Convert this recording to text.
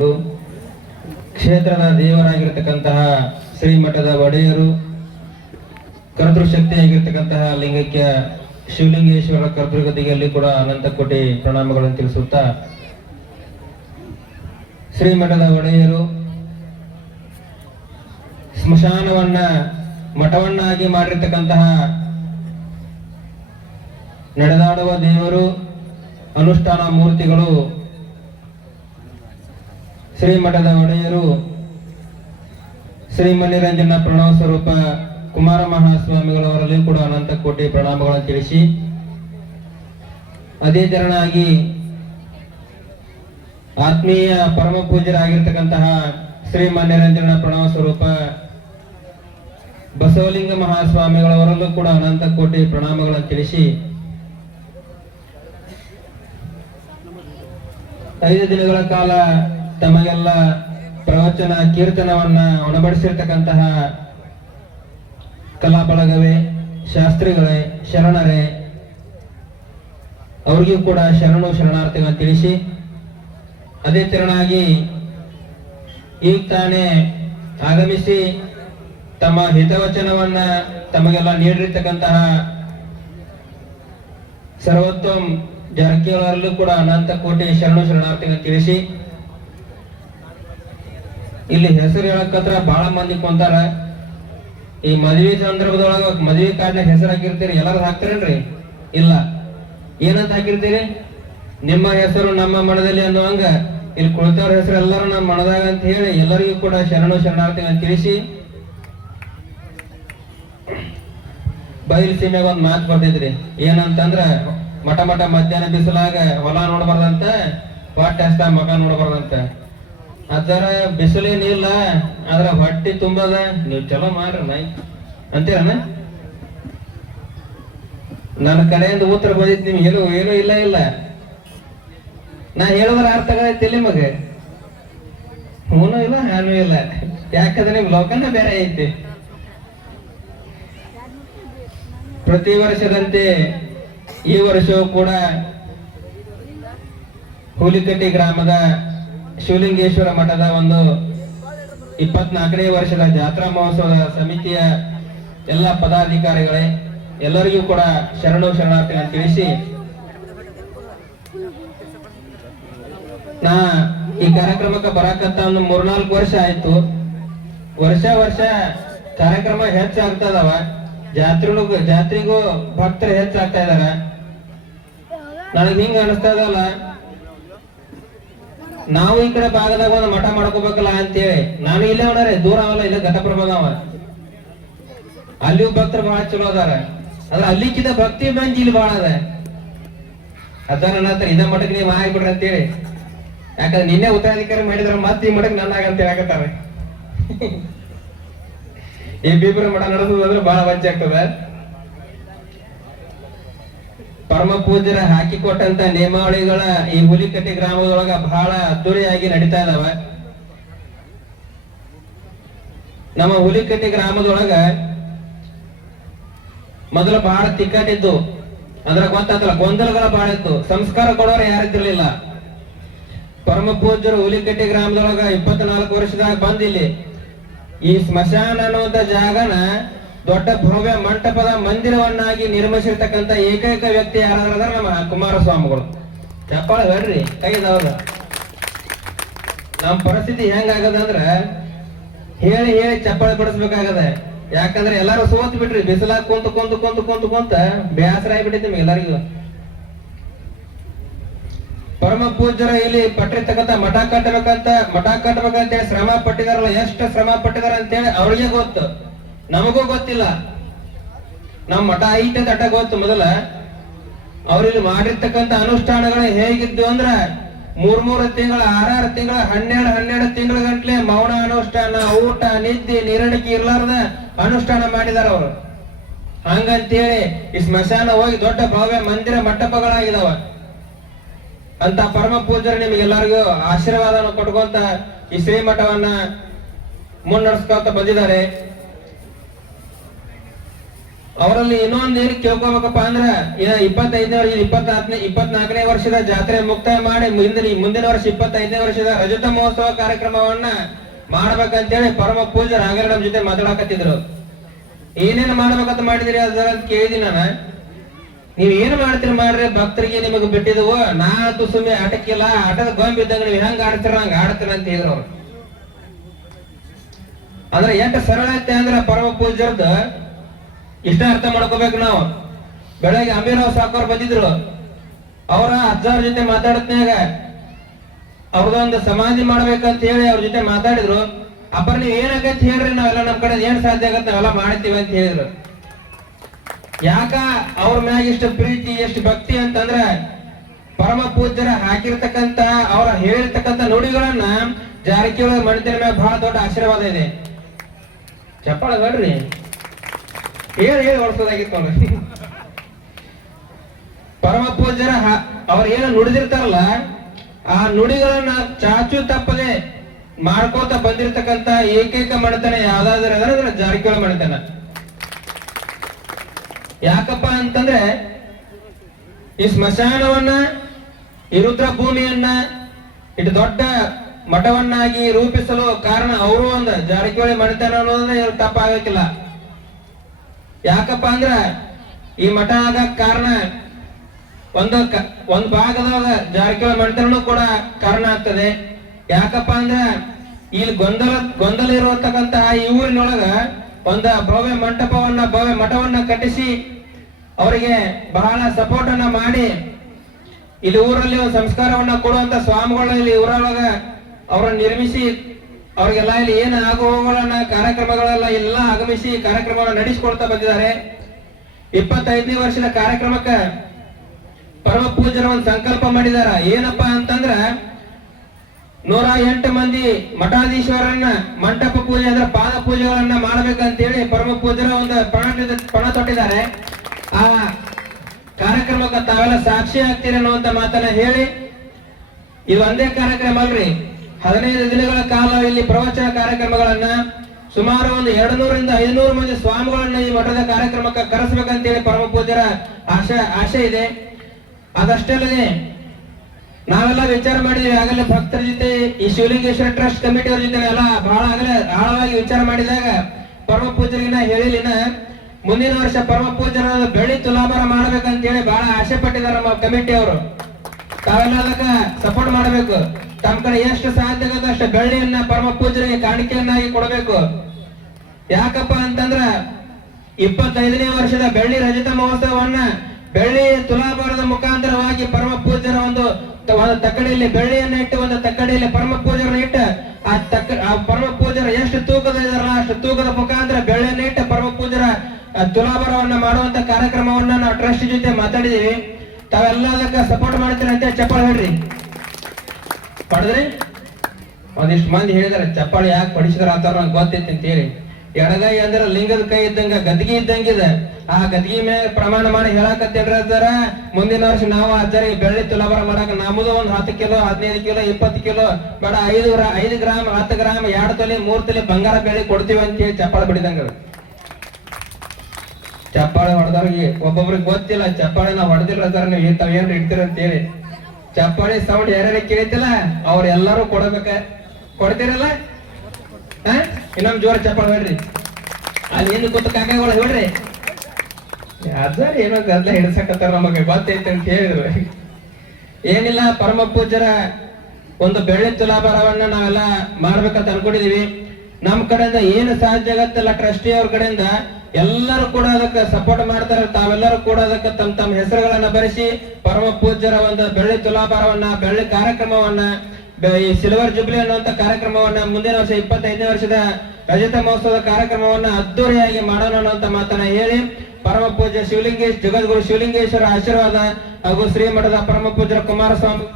ಮಾಡಿಕೊಂಡು ಕ್ಷೇತ್ರದ ದೇವರಾಗಿರ್ತಕ್ಕಂತಹ ಶ್ರೀಮಠದ ಒಡೆಯರು, ಕರ್ತೃಶಕ್ತಿಯಾಗಿರ್ತಕ್ಕಂತಹ ಲಿಂಗೈಕ್ಯ ಶಿವಲಿಂಗೇಶ್ವರ ಕರ್ತೃಗತಿಯಲ್ಲಿ ಕೂಡ ಅನಂತ ಕೋಟಿ ಪ್ರಣಾಮಗಳನ್ನು ತಿಳಿಸುತ್ತಾ, ಶ್ರೀಮಠದ ಒಡೆಯರು ಸ್ಮಶಾನವನ್ನ ಮಠವನ್ನಾಗಿ ಮಾಡಿರ್ತಕ್ಕಂತಹ ನಡೆದಾಡುವ ದೇವರು, ಅನುಷ್ಠಾನ ಮೂರ್ತಿಗಳು ಶ್ರೀಮಠದ ಒಡೆಯರು ಶ್ರೀ ಮಣಿರಂಜನ ಪ್ರಣವ ಸ್ವರೂಪ ಕುಮಾರ ಮಹಾಸ್ವಾಮಿಗಳವರಲ್ಲಿ ಕೂಡ ಅನಂತ ಕೋಟಿ ಪ್ರಣಾಮಗಳನ್ನು ತಿಳಿಸಿ, ಅದೇ ತೆರನಾಗಿ ಆತ್ಮೀಯ ಪರಮ ಪೂಜ್ಯರಾಗಿರ್ತಕ್ಕಂತಹ ಶ್ರೀ ಮಣಿರಂಜನ ಪ್ರಣವ ಸ್ವರೂಪ ಬಸವಲಿಂಗ ಮಹಾಸ್ವಾಮಿಗಳವರಲ್ಲೂ ಕೂಡ ಅನಂತ ಕೋಟಿ ಪ್ರಣಾಮಗಳನ್ನು ತಿಳಿಸಿ, 5 ದಿನಗಳ ಕಾಲ ತಮಗೆಲ್ಲ ಪ್ರವಚನ ಕೀರ್ತನವನ್ನ ಉಣಬಡಿಸಿರ್ತಕ್ಕಂತಹ ಕಲಾ ಬಳಗವೇ, ಶಾಸ್ತ್ರಿಗಳೇ, ಶರಣರೇ, ಅವ್ರಿಗೂ ಕೂಡ ಶರಣು ಶರಣಾರ್ಥಿಗಳನ್ನು ತಿಳಿಸಿ, ಅದೇ ತೆರನಾಗಿ ಈಗ ತಾನೇ ಆಗಮಿಸಿ ತಮ್ಮ ಹಿತವಚನವನ್ನ ತಮಗೆಲ್ಲ ನೀಡಿರ್ತಕ್ಕಂತಹ ಸರ್ವೋತ್ತಮ್ ಜಾರಕಿಹೊಳಿಯಲ್ಲೂ ಕೂಡ ಅನಂತ ಕೋಟಿ ಶರಣು ಶರಣಾರ್ಥಿಗಳನ್ನು ತಿಳಿಸಿ, ಇಲ್ಲಿ ಹೆಸರು ಹೇಳಕ್ಕತ್ರ ಬಹಳ ಮಂದಿ ಕೊಂತಾರ. ಈ ಮದುವೆ ಸಂದರ್ಭದೊಳಗ ಮದುವೆ ಕಾರ್ಡ್ನಾಗ ಹೆಸರು ಹಾಕಿರ್ತೀರಿ, ಎಲ್ಲರೂ ಹಾಕ್ತಿರೇನ್ರಿ? ಇಲ್ಲ. ಏನಂತ ಹಾಕಿರ್ತೀರಿ? ನಿಮ್ಮ ಹೆಸರು ನಮ್ಮ ಮನದಲ್ಲಿ ಅನ್ನುವಂಗ ಇಲ್ಲಿ ಕುಳಿತವ್ರ ಹೆಸರು ಎಲ್ಲರೂ ನಮ್ಮ ಮನದಾಗ ಅಂತ ಹೇಳಿ ಎಲ್ಲರಿಗೂ ಕೂಡ ಶರಣು ಶರಣಾರ್ಥಿಗಳನ್ನು ತಿಳಿಸಿ, ಬಯಲು ಸೀಮೆಗೆ ಒಂದು ಮಾತು ಬರ್ತಿದ್ರಿ. ಏನಂತಂದ್ರ ಮಠ ಮಧ್ಯಾಹ್ನ ಬಿಸಿಲಾಗ ಹೊಲ ನೋಡ್ಬಾರ್ದಂತ, ಹೊಟ್ಟೆ ಹಸ್ತ ಮಗ ನೋಡ್ಬಾರ್ದಂತ. ಅದರ ಬಿಸಿಲೇನಿಲ್ಲ, ಆದ್ರ ಹೊಟ್ಟಿ ತುಂಬದ. ನೀವು ಚಲೋ ಮಾಡ್ರಿ ನಾಯಿ ಅಂತೀರನ? ನನ್ನ ಕಡೆಯಿಂದ ಉತ್ತರ ಬಂದಿತ್ತು ನಿಮ್ಗೆ. ಏನು ಇಲ್ಲ ನಾ ಹೇಳುವ ಅರ್ಥ ಆಗೈತಿ ನಿಮಗೆ? ಹೂನು ಇಲ್ಲ, ಹಾನು ಇಲ್ಲ. ಯಾಕಂದ್ರೆ ನಿಮ್ ಲೋಕನ ಬೇರೆ ಐತಿ. ಪ್ರತಿ ವರ್ಷದಂತೆ ಈ ವರ್ಷವೂ ಕೂಡ ಹುಲಿಕಟ್ಟಿ ಗ್ರಾಮದ ಶಿವಲಿಂಗೇಶ್ವರ ಮಠದ ಒಂದು 24ನೇ ವರ್ಷದ ಜಾತ್ರಾ ಮಹೋತ್ಸವದ ಸಮಿತಿಯ ಎಲ್ಲ ಪದಾಧಿಕಾರಿಗಳೇ, ಎಲ್ಲರಿಗೂ ಕೂಡ ಶರಣು ಶರಣಾರ್ಥಿಗಳನ್ನು ತಿಳಿಸಿ, ನಾ ಈ ಕಾರ್ಯಕ್ರಮಕ್ಕೆ ಬರಾಕಂತ ಒಂದು 3-4 ವರ್ಷ ಆಯ್ತು. ವರ್ಷ ಕಾರ್ಯಕ್ರಮ ಹೆಚ್ಚಾಗ್ತದವ, ಜಾತ್ರೆಗೂ ಭಕ್ತರು ಹೆಚ್ಚಾಗ್ತಾ ಇದಾರ. ನನಗೆ ಹಿಂಗ ಅನಿಸ್ತದಲ್ಲ, ನಾವು ಈ ಕಡೆ ಭಾಗದಾಗ ಒಂದು ಮಠ ಮಾಡ್ಕೋಬೇಕಲ್ಲ ಅಂತೇಳಿ. ನಾನು ಇಲ್ಲೇ ನೋಡ್ರಿ, ದೂರ ಅವಲ್ಲ, ಇಲ್ಲ ಘಟಪ್ರಭಾವ, ಅಲ್ಲಿಯೂ ಭಕ್ತರು ಬಹಳ ಚಲೋ ಅದಾರ. ಆದ್ರೆ ಅಲ್ಲಿಕ್ಕಿಂತ ಭಕ್ತಿ ಬಂಜಿ ಇಲ್ಲಿ ಬಹಳ ಅದ. ಅದ ನನ್ನ ಹತ್ರ ಇದ ಮಠಕ್ಕೆ ನೀವು ಆಗ್ಬಿಡ್ರಿ ಅಂತೇಳಿ. ಯಾಕಂದ್ರೆ ನಿನ್ನೆ ಉತ್ತರಾಧಿಕಾರಿ ಮಾಡಿದ್ರ ಮತ್ತೆ ಈ ಮಠಕ್ಕೆ ನನ್ನ ಆಗಂತ ಹೇಳಕತ್ತಾರ. ಈ ಬೀಬ್ರ ಮಠ ನಡೆಸೋದಂದ್ರೆ ಬಹಳ ವಂಚೆ ಆಗ್ತದ. ಪರಮ ಪೂಜ್ಯರ ಹಾಕಿಕೊಟ್ಟಂತ ನಿಯಮಾವಳಿಗಳ ಈ ಹುಲಿಕಟ್ಟಿ ಗ್ರಾಮದೊಳಗ ಬಹಳ ಅದ್ದೂರಿಯಾಗಿ ನಡೀತಾ ಇದಾವ. ನಮ್ಮ ಹುಲಿಕಟ್ಟಿ ಗ್ರಾಮದೊಳಗ ಮೊದಲು ಬಹಳ ತಿಕ್ಕಟ್ಟಿದ್ದು, ಅದ್ರ ಗೊತ್ತಾತಲ್ಲ, ಗೊಂದಲಗಳ ಬಹಳ ಇತ್ತು. ಸಂಸ್ಕಾರ ಕೊಡೋರು ಯಾರಿದ್ದಿರ್ಲಿಲ್ಲ. ಪರಮ ಪೂಜ್ಯರು ಹುಲಿಕಟ್ಟಿ ಗ್ರಾಮದೊಳಗ 24 ವರ್ಷದಾಗ ಬಂದಿಲ್ಲಿ ಈ ಸ್ಮಶಾನ ಅನ್ನುವಂತ ಜಾಗನ ದೊಡ್ಡ ಭವ್ಯ ಮಂಟಪದ ಮಂದಿರವನ್ನಾಗಿ ನಿರ್ಮಿಸಿರ್ತಕ್ಕಂಥ ಏಕೈಕ ವ್ಯಕ್ತಿ ಯಾರಾದ್ರ ನಮ್ಮ ಕುಮಾರಸ್ವಾಮಿಗಳು. ಚಪ್ಪಾಳ ಹೇಳ್ರಿ ಕೈದವ್ರ. ನಮ್ಮ ಪರಿಸ್ಥಿತಿ ಹೆಂಗಾಗದಂದ್ರ ಹೇಳಿ ಚಪ್ಪಾಳೆ ಬಡಿಸ್ಬೇಕಾಗದ. ಯಾಕಂದ್ರೆ ಎಲ್ಲಾರು ಸೋತ್ ಬಿಟ್ರಿ, ಬಿಸಿಲಾಗ ಕುಂತ ಬೇಸರ ಆಗ್ಬಿಟ್ಟಿತ್ತು ನಿಮ್ಗೆ ಎಲ್ಲರಿಗೂ. ಪರಮ ಪೂಜ್ಯರ ಇಲ್ಲಿ ಪಟ್ಟಿರ್ತಕ್ಕಂಥ ಮಠ ಕಟ್ಟಬೇಕಂತ ಹೇಳಿ ಶ್ರಮ ಪಟ್ಟಿದಾರಲ್ಲ, ಎಷ್ಟು ಶ್ರಮ ಪಟ್ಟಿದಾರ ಅಂತೇಳಿ ಅವ್ರಿಗೆ ಗೊತ್ತು, ನಮಗೂ ಗೊತ್ತಿಲ್ಲ. ನಮ್ ಮಠ ಐತೆ ತಟ ಗೊತ್ತು. ಮೊದಲ ಅವ್ರಿಲ್ಲಿ ಮಾಡಿರ್ತಕ್ಕಂಥ ಅನುಷ್ಠಾನಗಳು ಹೇಗಿದ್ದು ಅಂದ್ರ 3 ತಿಂಗಳ 6 ತಿಂಗಳ 12 ತಿಂಗಳ ಗಂಟ್ಲೆ ಮೌನ ಅನುಷ್ಠಾನ, ಊಟ ನಿದ್ದೆ ನಿರಣಿಕೆ ಇರ್ಲಾರ್ದ ಅನುಷ್ಠಾನ ಮಾಡಿದಾರ ಅವರು. ಹಂಗಂತೇಳಿ ಈ ಸ್ಮಶಾನ ಹೋಗಿ ದೊಡ್ಡ ಭವ್ಯ ಮಂದಿರ ಮಂಟಪಗಳಾಗಿದಾವ. ಅಂತ ಪರಮ ಪೂಜ್ಯರು ನಿಮ್ಗೆಲ್ಲರಿಗೂ ಆಶೀರ್ವಾದವನ್ನು ಕೊಟ್ಕೊಂತ ಈ ಶ್ರೀಮಠವನ್ನ ಮುನ್ನಡೆಸ್ಕೊಂತ ಬಂದಿದ್ದಾರೆ. ಅವರಲ್ಲಿ ಇನ್ನೊಂದು ಏನು ಕೇಳ್ಕೋಬೇಕಪ್ಪ ಅಂದ್ರ 25ನೇ ವರ್ಷ 24ನೇ ವರ್ಷದ ಜಾತ್ರೆ ಮುಕ್ತಾಯ ಮಾಡಿ ಮುಂದಿನ ವರ್ಷ 25ನೇ ವರ್ಷದ ರಜತ ಮಹೋತ್ಸವ ಕಾರ್ಯಕ್ರಮವನ್ನ ಮಾಡ್ಬೇಕಂತೇಳಿ ಪರಮ ಪೂಜ್ಯ ರಾಘವೇಂದ್ರ ನಮ್ಮ ಜೊತೆ ಮಾತಾಡಕತ್ತಿದ್ರು. ಏನೇನು ಮಾಡ್ಬೇಕಂತ ಮಾಡಿದಿರಿ ಅದರ ಅಂತ ಕೇಳಿದೀನಿ ನಾನು. ನೀವ್ ಏನ್ ಮಾಡ್ತೀರಿ ಮಾಡ್ರಿ, ಭಕ್ತರಿಗೆ ನಿಮಗ್ ಬಿಟ್ಟಿದವು, ನಾತು ಸುಮ್ಮನೆ ಆಟಕ್ಕಿಲ್ಲ, ಆಟದ ಗೊಂಬ್ ಇದ್ದಾಗ ನೀವ್ ಹೆಂಗ್ ಆಡ್ತೀರ ಹಂಗ ಆಡ್ತೀರ ಅಂತ ಹೇಳಿದ್ರು ಅವ್ರು. ಅಂದ್ರೆ ಎಷ್ಟು ಸರಳ ಐತೆ ಅಂದ್ರೆ ಪರಮ ಪೂಜ್ಯರ್ದ ಇಷ್ಟ ಅರ್ಥ ಮಾಡ್ಕೋಬೇಕು ನಾವು. ಬೆಳಗ್ಗೆ ಅಂಬೀರಾವ್ ಸಾಕೋರ್ ಬಂದಿದ್ರು, ಅವರ ಅಜ್ಜಾವ್ರ ಜೊತೆ ಮಾತಾಡತ್ನಾಗ ಅವ್ರದೊಂದು ಸಮಾಧಿ ಮಾಡ್ಬೇಕಂತ ಹೇಳಿ ಅವ್ರ ಜೊತೆ ಮಾತಾಡಿದ್ರು. ಅಪ್ಪರ ನೀವ್ ಏನಾಗತ್ತೆ ಹೇಳ್ರಿ, ನಾವೆಲ್ಲ ನಮ್ ಕಡೆ ಏನ್ ಸಾಧ್ಯ ಆಗತ್ತೆ ನಾವೆಲ್ಲ ಮಾಡ್ತೀವಿ ಅಂತ ಹೇಳಿದ್ರು. ಯಾಕ ಅವ್ರ ಮ್ಯಾಗ ಇಷ್ಟು ಪ್ರೀತಿ ಎಷ್ಟು ಭಕ್ತಿ ಅಂತಂದ್ರ ಪರಮ ಪೂಜ್ಯರ ಹಾಕಿರ್ತಕ್ಕಂತ ಅವ್ರ ಹೇಳಿರ್ತಕ್ಕಂತ ನುಡಿಗಳನ್ನ ಜಾರಕಿಹೊಳಿ ಮಣಿತನ ಮ್ಯಾಗ ಬಹಳ ದೊಡ್ಡ ಆಶೀರ್ವಾದ ಇದೆ. ಚಪ್ಪಾಳ ಬೇಡ್ರಿ, ಹೇಳಿ ಹೊಡ್ಸೋದಾಗಿತ್ತು ನೋಡ್ರಿ. ಪರಮ ಪೂಜ್ಯರ ಅವ್ರ ಏನು ನುಡಿದಿರ್ತಾರಲ್ಲ ಆ ನುಡಿಗಳನ್ನ ಚಾಚು ತಪ್ಪದೆ ಮಾಡ್ಕೋತ ಬಂದಿರತಕ್ಕಂತ ಏಕೈಕ ಮಣಿತನ ಯಾವ್ದಾದ್ರು ಅಂದ್ರೆ ಜಾರಕಿಹೊಳಿ ಮಣಿತನ. ಯಾಕಪ್ಪ ಅಂತಂದ್ರೆ ಈ ಸ್ಮಶಾನವನ್ನ ಈ ರುದ್ರ ಭೂಮಿಯನ್ನ ಇಟ್ಟು ದೊಡ್ಡ ಮಠವನ್ನಾಗಿ ರೂಪಿಸಲು ಕಾರಣ ಅವರು ಒಂದು ಜಾರಕಿಹೊಳಿ ಮಣಿತನ ಅನ್ನೋದೇ ತಪ್ಪಾಗಕ್ಕಿಲ್ಲ. ಯಾಕಪ್ಪ ಅಂದ್ರ ಈ ಮಠ ಆಗಕ್ ಕಾರಣ ಒಂದು ಭಾಗದಾಗ ಜಾರಕಿಹೊಳಿ ಮಣಿತನೂ ಕೂಡ ಕಾರಣ ಆಗ್ತದೆ. ಯಾಕಪ್ಪ ಅಂದ್ರ ಇಲ್ಲಿ ಗೊಂದಲ ಇರತಕ್ಕಂತ ಈ ಊರಿನೊಳಗ ಒಂದು ಭವ್ಯ ಮಠವನ್ನ ಕಟ್ಟಿಸಿ ಅವರಿಗೆ ಬಹಳ ಸಪೋರ್ಟ್ ಅನ್ನ ಮಾಡಿ ಇಲ್ಲಿ ಊರಲ್ಲಿ ಒಂದು ಸಂಸ್ಕಾರವನ್ನ ಕೊಡುವಂತ ಸ್ವಾಮಿಗಳ ಇಲ್ಲಿ ಊರೊಳಗ ಅವ್ರನ್ನ ನಿರ್ಮಿಸಿ ಅವ್ರಿಗೆಲ್ಲ ಇಲ್ಲಿ ಏನು ಆಗುವಗಳನ್ನ ಕಾರ್ಯಕ್ರಮಗಳೆಲ್ಲ ಎಲ್ಲ ಆಗಮಿಸಿ ಕಾರ್ಯಕ್ರಮವನ್ನ ನಡೆಸಿಕೊಳ್ತಾ ಬಂದಿದ್ದಾರೆ. 25ನೇ ವರ್ಷದ ಕಾರ್ಯಕ್ರಮಕ್ಕ ಪರಮ ಪೂಜ್ಯರ ಒಂದು ಸಂಕಲ್ಪ ಮಾಡಿದಾರ. ಏನಪ್ಪಾ ಅಂತಂದ್ರ 108 ಮಂದಿ ಮಠಾಧೀಶ್ವರನ್ನ ಮಂಟಪ ಪೂಜೆ ಅಂದ್ರೆ ಪಾದ ಪೂಜೆಗಳನ್ನ ಮಾಡ್ಬೇಕಂತೇಳಿ ಪರಮ ಪೂಜ್ಯರ ಒಂದು ಪಣ ತೊಟ್ಟಿದ್ದಾರೆ. ಆ ಕಾರ್ಯಕ್ರಮಕ್ಕೆ ತಾವೆಲ್ಲ ಸಾಕ್ಷಿ ಆಗ್ತೀರಿ ಅನ್ನುವಂತ ಮಾತನ್ನ ಹೇಳಿ, ಇದು ಒಂದೇ ಕಾರ್ಯಕ್ರಮ ಅಲ್ರಿ, 15 ದಿನಗಳ ಕಾಲ ಇಲ್ಲಿ ಪ್ರವಚನ ಕಾರ್ಯಕ್ರಮಗಳನ್ನ ಸುಮಾರು ಒಂದು 200 ರಿಂದ 500 ಮಂದಿ ಸ್ವಾಮಿಗಳನ್ನ ಈ ಮಠದ ಕಾರ್ಯಕ್ರಮಕ್ಕೆ ಕರೆಸ್ಬೇಕಂತೇಳಿ ಪರಮ ಪೂಜ್ಯರ ಆಶೆ ಇದೆ. ಅದಷ್ಟೇ ಅಲ್ಲದೆ ನಾವೆಲ್ಲ ವಿಚಾರ ಮಾಡಿದ್ವಿ ಆಗಲೇ ಭಕ್ತರ ಜೊತೆ ಈ ಶಿವಲಿಂಗೇಶ್ವರ ಟ್ರಸ್ಟ್ ಕಮಿಟಿ ಅವ್ರ ಜೊತೆ ಎಲ್ಲ ಬಹಳ ಆಗಲೇ ಆಳವಾಗಿ ವಿಚಾರ ಮಾಡಿದಾಗ ಪರಮ ಪೂಜ್ಯರಿಗಿನ ಹೇಳಿಲಿನ ಮುಂದಿನ ವರ್ಷ ಪರಮ ಪೂಜ್ಯರ ಬೆಳ್ಳಿ ತುಲಾಭಾರ ಮಾಡ್ಬೇಕಂತ ಹೇಳಿ ಬಹಳ ಆಸೆ ಪಟ್ಟಿದ್ದಾರೆ ನಮ್ಮ ಕಮಿಟಿ ಅವರು. ತಾವೆಲ್ಲ ಅದಕ್ಕೆ ಸಪೋರ್ಟ್ ಮಾಡಬೇಕು. ತಮ್ಮ ಕಡೆ ಎಷ್ಟು ಸಾಧ್ಯ ಆಗುತ್ತೆ ಅಷ್ಟು ಬೆಳ್ಳಿಯನ್ನ ಪರಮ ಪೂಜ್ಯರಿಗೆ ಕಾಣಿಕೆಯನ್ನಾಗಿ ಕೊಡಬೇಕು. ಯಾಕಪ್ಪ ಅಂತಂದ್ರ 25ನೇ ವರ್ಷದ ಬೆಳ್ಳಿ ರಜತ ಮಹೋತ್ಸವವನ್ನ ಬೆಳ್ಳಿ ತುಲಾಭಾರದ ಮುಖಾಂತರವಾಗಿ ಪರಮ ಪೂಜ್ಯರ ಒಂದು ತಕ್ಕಡಿಯಲ್ಲಿ ಬೆಳ್ಳಿಯನ್ನ ಇಟ್ಟು ಒಂದು ತಕ್ಕಡಿಯಲ್ಲಿ ಪರಮ ಪೂಜೆಗಳನ್ನ ಇಟ್ಟು ಆ ಪರಮ ಪೂಜರ ಎಷ್ಟು ತೂಕದ ಇದಾರಲ್ಲ ಅಷ್ಟು ತೂಕದ ಮುಖಾಂತರ ಬೆಳ್ಳಿಯನ್ನ ಇಟ್ಟು ಪರಮ ಪೂಜರ ತುಲಾಭಾರವನ್ನ ಮಾಡುವಂತ ಕಾರ್ಯಕ್ರಮವನ್ನ ನಾವು ಟ್ರಸ್ಟ್ ಜೊತೆ ಮಾತಾಡಿದೀವಿ. ತಾವೆಲ್ಲ ಅದಕ್ಕೆ ಸಪೋರ್ಟ್ ಮಾಡ್ತೀರಿ ಅಂತ ಚಪ್ಪಾಳೆ ಹೇಳ್ರಿ. ಪಡೆದ್ರಿ ಒಂದಿಷ್ಟು ಮಂದಿ ಹೇಳಿದಾರೆ ಚಪ್ಪಾಳೆ ಯಾಕೆ ಪಡಿಸಿದ್ರ ಅಂತಾರ ನಂಗೆ ಗೊತ್ತೈತಿ ಅಂತ ಹೇಳಿ. ಎಡಗೈ ಅಂದ್ರೆ ಲಿಂಗದ ಕೈ ಇದ್ದಂಗ ಗದ್ಗಿ ಇದ್ದಂಗಿದೆ. ಆ ಗದ್ಗಿ ಮೇಲೆ ಪ್ರಮಾಣ ಮಾಡಿ ಹೇಳಕತ್ತಿರ ಮುಂದಿನ ವರ್ಷ ನಾವು ಅಜ್ಜರಿಗೆ ಬೆಳ್ಳಿ ತುಲಾಭಾರ ಮಾಡಕ ನಮ್ಮದು ಒಂದು 10 ಕಿಲೋ 15 ಕಿಲೋ 20 ಕಿಲೋ ಬೇಡ 5 ಗ್ರಾಮ್ 10 ಗ್ರಾಮ್ 2 ತೊಲೆ 3 ತೊಲೆ ಬಂಗಾರ ಬೆಳ್ಳಿ ಕೊಡ್ತೀವಿ ಅಂತ ಹೇಳಿ ಚಪ್ಪಾಳೆ ಬಿಡಿದಂಗ. ಚಪ್ಪಾಳೆ ಹೊಡೆದವ್ರಿಗೆ ಒಬ್ಬೊಬ್ರಿಗೆ ಗೊತ್ತಿಲ್ಲ ಚಪ್ಪಾಳೆ ನಾವು ಹೊಡೆದಿಲ್ಲ ಸರ್ ನೀವು ತಾವೇನ್ರಿ ಇಡ್ತೀರ ಅಂತ ಹೇಳಿ. ಚಪ್ಪಾಳೆ ಸೌಂಡ್ ಯಾರ್ಯಾರ ಕೇಳಿತಿಲ್ಲ ಅವ್ರೆಲ್ಲರೂ ಕೊಡ್ತೀರಲ್ಲ. ಇನ್ನೊಂದು ಜೋರ ಚಪ್ಪಾಳೆ ಹೇಳ್ರಿ. ಅಲ್ಲಿ ಏನು ಗೊತ್ತ ಕಾಕಾಗಳು ಹೇಳ್ರಿ ಅಜ್ಜಾರ ಏನೋ ಗದ್ಲ ಹಿಡ್ಸಕತ್ತಾರ ನಮಗೆ ಗೊತ್ತೈತೆ ಅಂತ ಹೇಳಿದ್ರು. ಏನಿಲ್ಲ ಪರಮ ಪೂಜ್ಯರ ಒಂದು ಬೆಳ್ಳಿ ತುಲಾಭಾರವನ್ನ ನಾವೆಲ್ಲ ಮಾಡ್ಬೇಕಂತ ಅನ್ಕೊಂಡಿದೀವಿ. ನಮ್ ಕಡೆಯಿಂದ ಏನು ಸಾಧ್ಯ ಆಗತ್ತಲ್ಲ ಟ್ರಸ್ಟಿ ಅವ್ರ ಕಡೆಯಿಂದ ಎಲ್ಲರೂ ಕೂಡ ಅದಕ್ಕೆ ಸಪೋರ್ಟ್ ಮಾಡ್ತಾರೆ. ತಾವೆಲ್ಲರೂ ಕೂಡ ಅದಕ್ಕೆ ತಮ್ಮ ಹೆಸರುಗಳನ್ನ ಬರೆಸಿ ಪರಮ ಪೂಜ್ಯರ ಒಂದು ಬೆಳ್ಳಿ ತುಲಾಭಾರವನ್ನ ಬೆಳ್ಳಿ ಕಾರ್ಯಕ್ರಮವನ್ನ ಈ ಸಿಲ್ವರ್ ಜುಬ್ಲಿ ಅನ್ನುವಂತ ಕಾರ್ಯಕ್ರಮವನ್ನ ಮುಂದಿನ ವರ್ಷ 25ನೇ ವರ್ಷದ ರಜತ ಮಹೋತ್ಸವದ ಕಾರ್ಯಕ್ರಮವನ್ನ ಅದ್ದೂರಿಯಾಗಿ ಮಾಡೋಣ ಅನ್ನುವಂತ ಮಾತನ್ನ ಹೇಳಿ ಪರಮ ಪೂಜ್ಯ ಜಗದ್ಗುರು ಶಿವಲಿಂಗೇಶ್ವರ ಆಶೀರ್ವಾದ ಹಾಗೂ ಶ್ರೀಮಠದ ಪರಮ ಪೂಜ್ಯರ ಕುಮಾರಸ್ವಾಮಿ